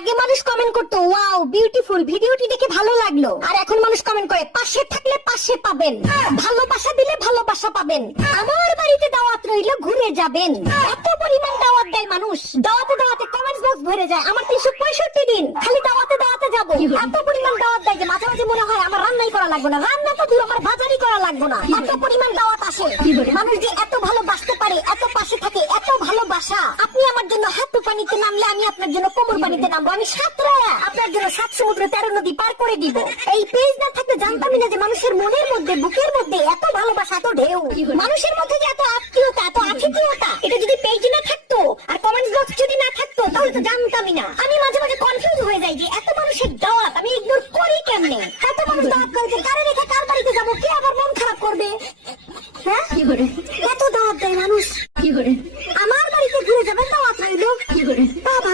আগে মানুষ কমেন্ট করতো ওয়াও বিউটিফুল, ভিডিওটি দেখে ভালো লাগলো, আর এখন মানুষ কমেন্ট করে পাশে থাকলে পাশে পাবেন, ভালোবাসা দিলে ভালোবাসা পাবেন, আমার বাড়িতে দাওয়াত রইলো ঘুরে যাবেন। এত পরিমাণ দাওয়াত দেয় মানুষ, দাওয়াতে দাওয়াতে কমেন্টস বক্স ভরে যায়। আমার 365 দিন খালি দাওয়াতে দাওয়াতে যাবো। এত পরিমাণ দাওয়াত দেয় যে মাঝে মাঝে মনে হয় আমার রান্নাই করা লাগবে না, রান্না তো দূর আমার বাজারই করা লাগবে না, এত পরিমাণ দাওয়াত আসে। মানুষ যে এত ভালোবাসতে পারে, এত পাশে থাকে, এত ভালোবাসা। আপনি আমার জন্য হাঁটু পানিতে নামলে আমি আপনার জন্য কোমর পানিতে নামবো, আমি সাঁতরায়া আপনার জন্য 7 সমুদ্র 13 নদী পার করে দিব। এই পেজ না থাকতে জানতামই না যে মানুষের মনের মধ্যে, বুকের মধ্যে এত ভালোবাসা, এত ঢেউ, মানুষের মধ্যে যে এত আত্মীয়তা, এত আতিথেয়তা। এটা যদি পেজ না থাকতো আর কমেন্টস বক্স যদি না থাকতো তাহলে তো জানতামই না। আমি মাঝে মাঝে কনফিউজ হয়ে যাই যে এত মানুষের দাওয়াত আমি ইগনোর করি কেমনে। এত মানুষ দাওয়াত করে যে কারে রেখে কার বাড়িতে যাবো, কে আবার মন খারাপ করবে। হ্যাঁ এত দাওয়াত দেয় মানুষ, আমার বাড়িতে ঘুরে যাবেন দাওয়াত রইলো, বাবা